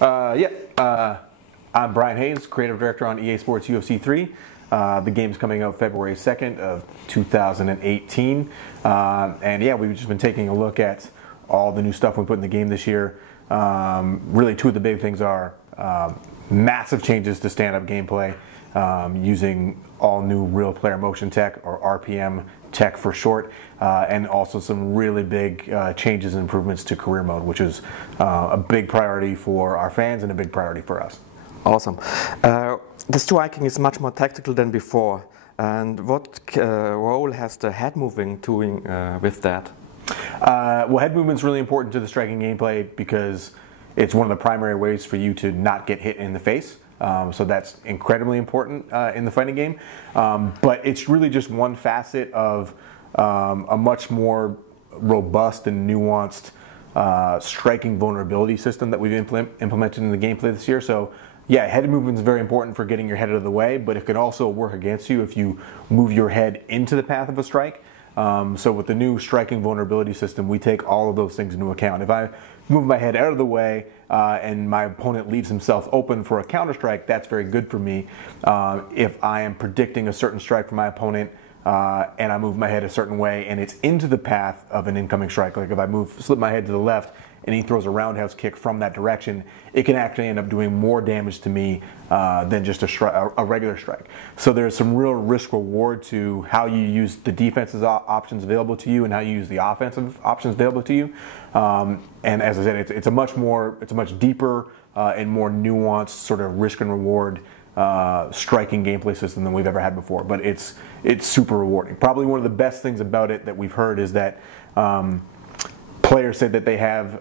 I'm Brian Hayes, creative director on EA Sports UFC 3. The game's coming out February 2nd of 2018. And yeah, we've just been taking a look at all the new stuff we put in the game this year. Really, two of the big things are massive changes to stand-up gameplay using all new real player motion tech, or RPM tech for short, and also some really big changes and improvements to career mode, which is a big priority for our fans and a big priority for us. Awesome. The striking is much more tactical than before. And what role has the head moving doing with that? Well, head movement is really important to the striking gameplay because it's one of the primary ways for you to not get hit in the face. So that's incredibly important in the fighting game. But it's really just one facet of a much more robust and nuanced striking vulnerability system that we've implemented in the gameplay this year. So yeah, head movement is very important for getting your head out of the way, but it can also work against you if you move your head into the path of a strike. So with the new striking vulnerability system, we take all of those things into account. If I move my head out of the way and my opponent leaves himself open for a counter strike, that's very good for me. If I am predicting a certain strike from my opponent and I move my head a certain way and it's into the path of an incoming strike, like if I slip my head to the left and he throws a roundhouse kick from that direction, it can actually end up doing more damage to me than just a regular strike. So there's some real risk reward to how you use the defensive options available to you and how you use the offensive options available to you. And as I said, it's a much deeper and more nuanced sort of risk and reward striking gameplay system than we've ever had before. But it's super rewarding. Probably one of the best things about it that we've heard is that players say that they have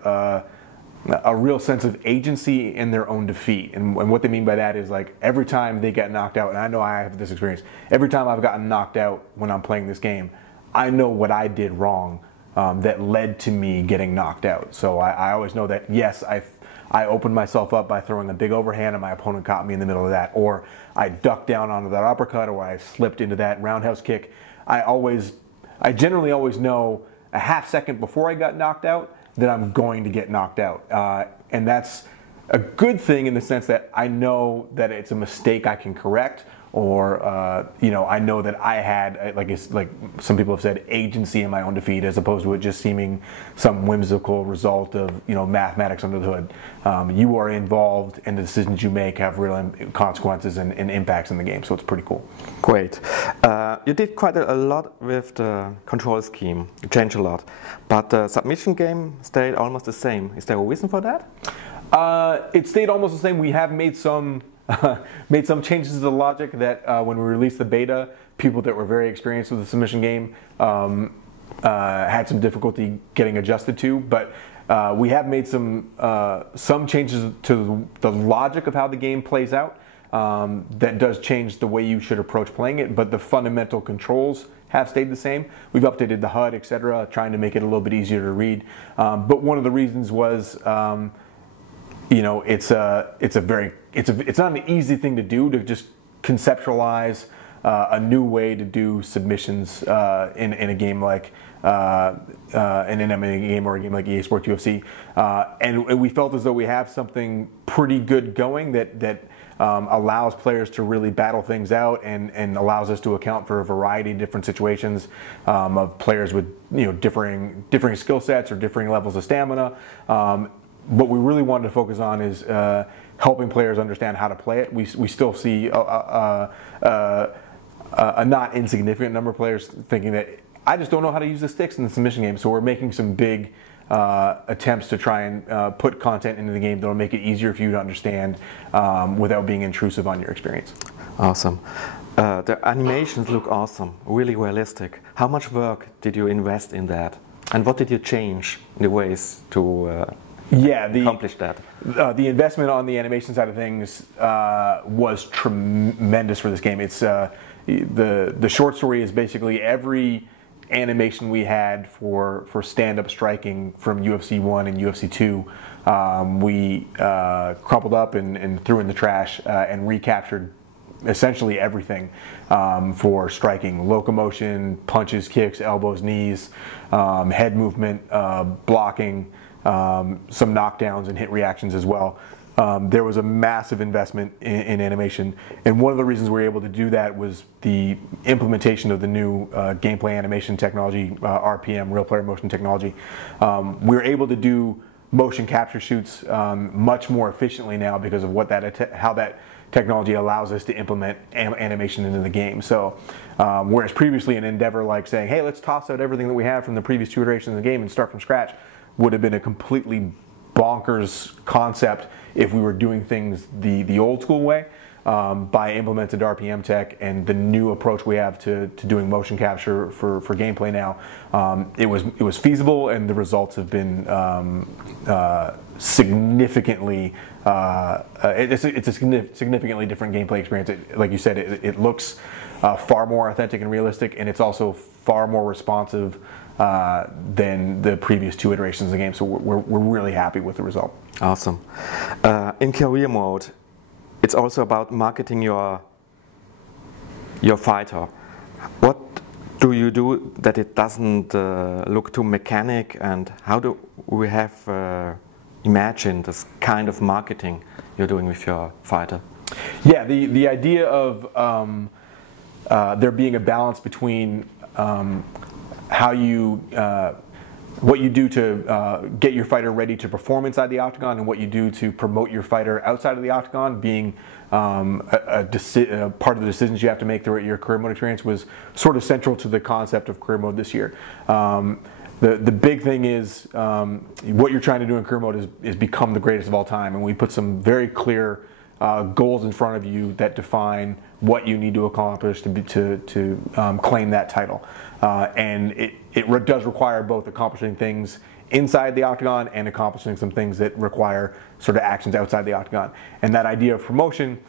a real sense of agency in their own defeat. And what they mean by that is, like, every time they get knocked out, and I know I have this experience, every time I've gotten knocked out when I'm playing this game, I know what I did wrong that led to me getting knocked out. So I always know that, yes, I opened myself up by throwing a big overhand and my opponent caught me in the middle of that, or I ducked down onto that uppercut, or I slipped into that roundhouse kick. I generally always know a half second before I got knocked out that I'm going to get knocked out. And that's a good thing in the sense that I know that it's a mistake I can correct, or I know that I had, like some people have said, agency in my own defeat, as opposed to it just seeming some whimsical result of mathematics under the hood. You are involved, and the decisions you make have real consequences and impacts in the game. So it's pretty cool. Great. You did quite a lot with the control scheme. You changed a lot, but the submission game stayed almost the same. Is there a reason for that? It stayed almost the same. We have made some changes to the logic that when we released the beta, people that were very experienced with the submission game had some difficulty getting adjusted to. But we have made some changes to the logic of how the game plays out that does change the way you should approach playing it. But the fundamental controls have stayed the same. We've updated the HUD, etc., trying to make it a little bit easier to read. But one of the reasons was it's not an easy thing to do, to just conceptualize a new way to do submissions in a game like an MMA game or a game like EA Sports UFC, and we felt as though we have something pretty good going that allows players to really battle things out and allows us to account for a variety of different situations of players with differing skill sets or differing levels of stamina. What we really wanted to focus on is helping players understand how to play it. We still see a not insignificant number of players thinking that I just don't know how to use the sticks in the submission game. So we're making some big attempts to try and put content into the game that will make it easier for you to understand without being intrusive on your experience. Awesome. The animations look awesome, really realistic. How much work did you invest in that? And what did you change in the ways to accomplish that? The investment on the animation side of things was tremendous for this game. It's the short story is basically every animation we had for stand-up striking from UFC 1 and UFC 2 we crumpled up and threw in the trash and recaptured essentially everything for striking: locomotion, punches, kicks, elbows, knees, head movement, blocking, some knockdowns and hit reactions as well. There was a massive investment in animation, and one of the reasons we were able to do that was the implementation of the new gameplay animation technology, RPM, real player motion technology. We were able to do motion capture shoots much more efficiently now because of how that technology allows us to implement animation into the game. So whereas previously an endeavor like saying, hey, let's toss out everything that we have from the previous 2 iterations of the game and start from scratch would have been a completely bonkers concept if we were doing things the old school way. By implemented RPM tech and the new approach we have to doing motion capture for gameplay now, it was feasible, and the results have been significantly. It's a significantly different gameplay experience. Like you said, it looks far more authentic and realistic, and it's also far more responsive than the previous 2 iterations of the game. So we're really happy with the result. Awesome. In career mode, it's also about marketing your fighter. What do you do that it doesn't look too mechanic, and how do we have imagine this kind of marketing you're doing with your fighter? Yeah, the idea of there being a balance between how you what you do to get your fighter ready to perform inside the octagon, and what you do to promote your fighter outside of the octagon, being a part of the decisions you have to make throughout your career mode experience, was sort of central to the concept of career mode this year. The big thing is what you're trying to do in career mode is become the greatest of all time, and we put some very clear goals in front of you that define what you need to accomplish to claim that title. And it does require both accomplishing things inside the octagon and accomplishing some things that require sort of actions outside the octagon. And that idea of promotion,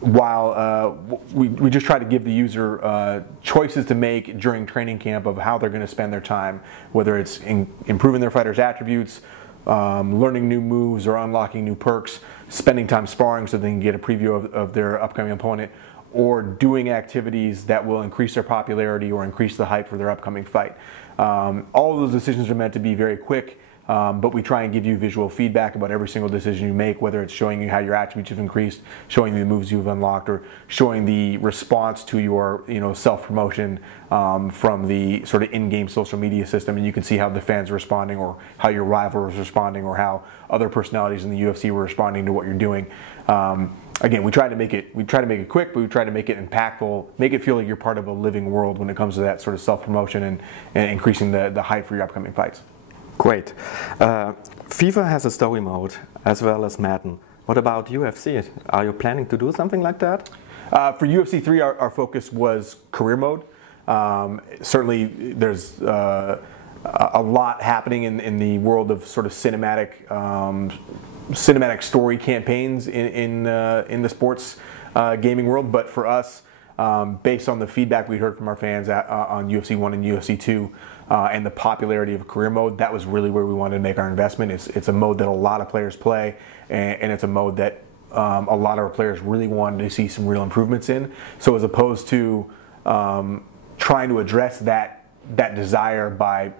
while we just try to give the user choices to make during training camp of how they're going to spend their time, whether it's improving their fighter's attributes, learning new moves or unlocking new perks, spending time sparring so they can get a preview of their upcoming opponent, or doing activities that will increase their popularity or increase the hype for their upcoming fight. All of those decisions are meant to be very quick, but we try and give you visual feedback about every single decision you make, whether it's showing you how your attributes have increased, showing you the moves you've unlocked, or showing the response to your self-promotion from the sort of in-game social media system, and you can see how the fans are responding, or how your rival is responding, or how other personalities in the UFC were responding to what you're doing. Again, we try to make it quick, but we try to make it impactful, make it feel like you're part of a living world when it comes to that sort of self-promotion and increasing the hype for your upcoming fights. Great. FIFA has a story mode as well as Madden. What about UFC? Are you planning to do something like that? For UFC 3, our focus was career mode. Certainly, there's a lot happening in the world of sort of cinematic story campaigns in the sports gaming world. But for us, based on the feedback we heard from our fans on UFC 1 and UFC 2, and the popularity of career mode, that was really where we wanted to make our investment. It's a mode that a lot of players play, and it's a mode that a lot of our players really wanted to see some real improvements in. So as opposed to trying to address that desire by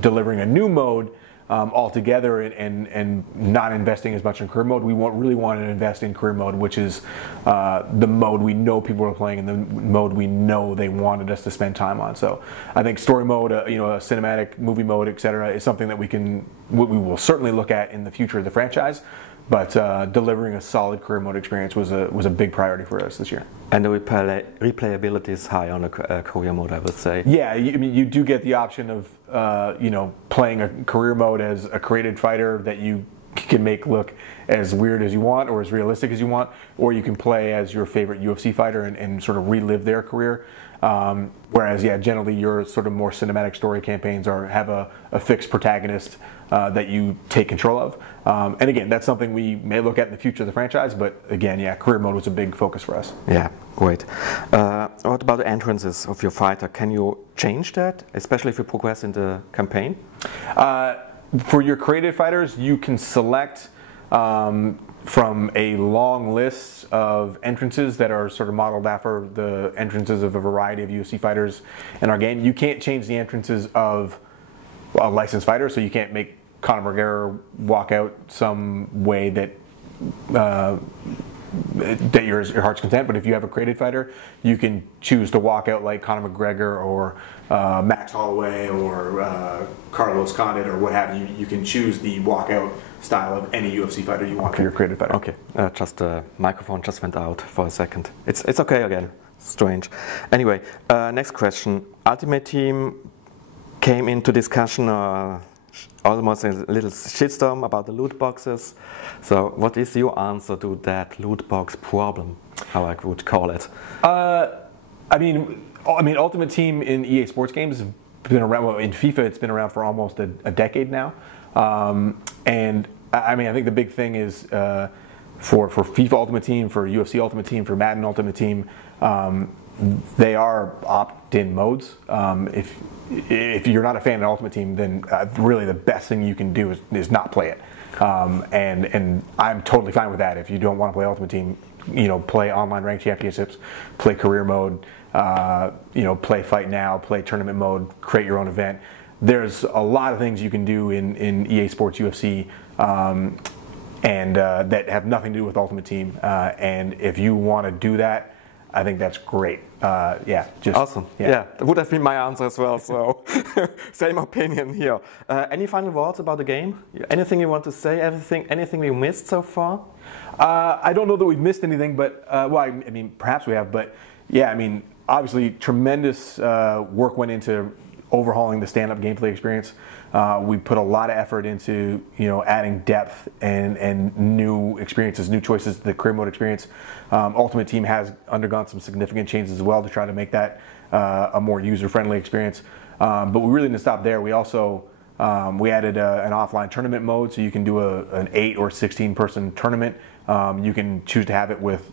delivering a new mode altogether and not investing as much in career mode, we really wanted to invest in career mode, which is the mode we know people are playing and the mode we know they wanted us to spend time on. So I think story mode, a cinematic movie mode, etc., is something that we will certainly look at in the future of the franchise. But delivering a solid career mode experience was a big priority for us this year. And the replayability is high on a career mode, I would say. Yeah, you do get the option of playing a career mode as a created fighter that you can make look as weird as you want or as realistic as you want, or you can play as your favorite UFC fighter and sort of relive their career. Whereas, yeah, generally your sort of more cinematic story campaigns have a fixed protagonist that you take control of. And again, that's something we may look at in the future of the franchise, but again, yeah, career mode was a big focus for us. Yeah, great. What about the entrances of your fighter? Can you change that, especially if you progress in the campaign? For your created fighters, you can select from a long list of entrances that are sort of modeled after the entrances of a variety of UFC fighters in our game. You can't change the entrances of a licensed fighter, so you can't make Conor McGregor walk out some way that that your heart's content. But if you have a created fighter, you can choose to walk out like Conor McGregor or Max Holloway or Carlos Condit or what have you. You can choose the walkout style of any UFC fighter you want for your created fighter. Okay, just the microphone just went out for a second. It's okay again. Strange. Anyway, next question. Ultimate Team came into discussion almost a little shitstorm about the loot boxes. So what is your answer to that loot box problem, how I would call it? I mean, Ultimate Team in EA Sports games have been around. Well, in FIFA, it's been around for almost a decade now. And I mean, I think the big thing is for FIFA Ultimate Team, for UFC Ultimate Team, for Madden Ultimate Team, they are opt-in modes. If you're not a fan of Ultimate Team, then really the best thing you can do is not play it. And I'm totally fine with that. If you don't want to play Ultimate Team, play online ranked championships, play career mode, play fight now, play tournament mode, create your own event. There's a lot of things you can do in EA Sports UFC and that have nothing to do with Ultimate Team. And if you want to do that, I think that's great. Awesome. Yeah, that would have been my answer as well. So, same opinion here. Any final words about the game? Anything you want to say? Anything we missed so far? I don't know that we've missed anything, but I mean, perhaps we have. But yeah, I mean, obviously, tremendous work went into overhauling the stand-up gameplay experience. We put a lot of effort into adding depth and new experiences, new choices to the career mode experience. Ultimate Team has undergone some significant changes as well to try to make that a more user-friendly experience. But we really didn't stop there. We also we added an offline tournament mode, so you can do an 8 or 16 person tournament. You can choose to have it with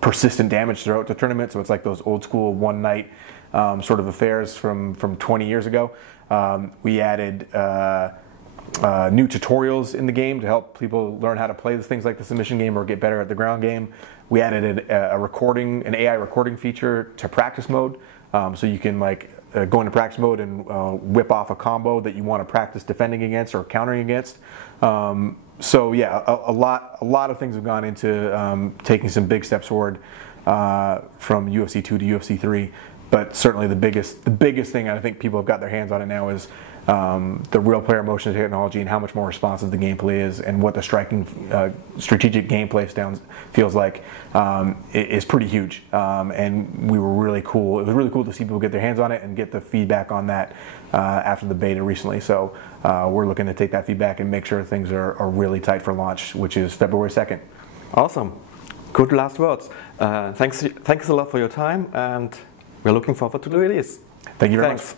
persistent damage throughout the tournament, so it's like those old school one night sort of affairs from 20 years ago. We added new tutorials in the game to help people learn how to play things like the submission game or get better at the ground game. We added an AI recording feature to practice mode, so you can go into practice mode and whip off a combo that you want to practice defending against or countering against. So yeah, a lot of things have gone into taking some big steps forward from UFC 2 to UFC 3. But certainly the biggest thing, and I think people have got their hands on it now, is the real player motion technology and how much more responsive the gameplay is, and what the strategic gameplay feels like is pretty huge. And we were really cool. It was really cool to see people get their hands on it and get the feedback on that after the beta recently. So we're looking to take that feedback and make sure things are really tight for launch, which is February 2nd. Awesome. Good last words. Thanks a lot for your time, and we're looking forward to the release. Thank you very much.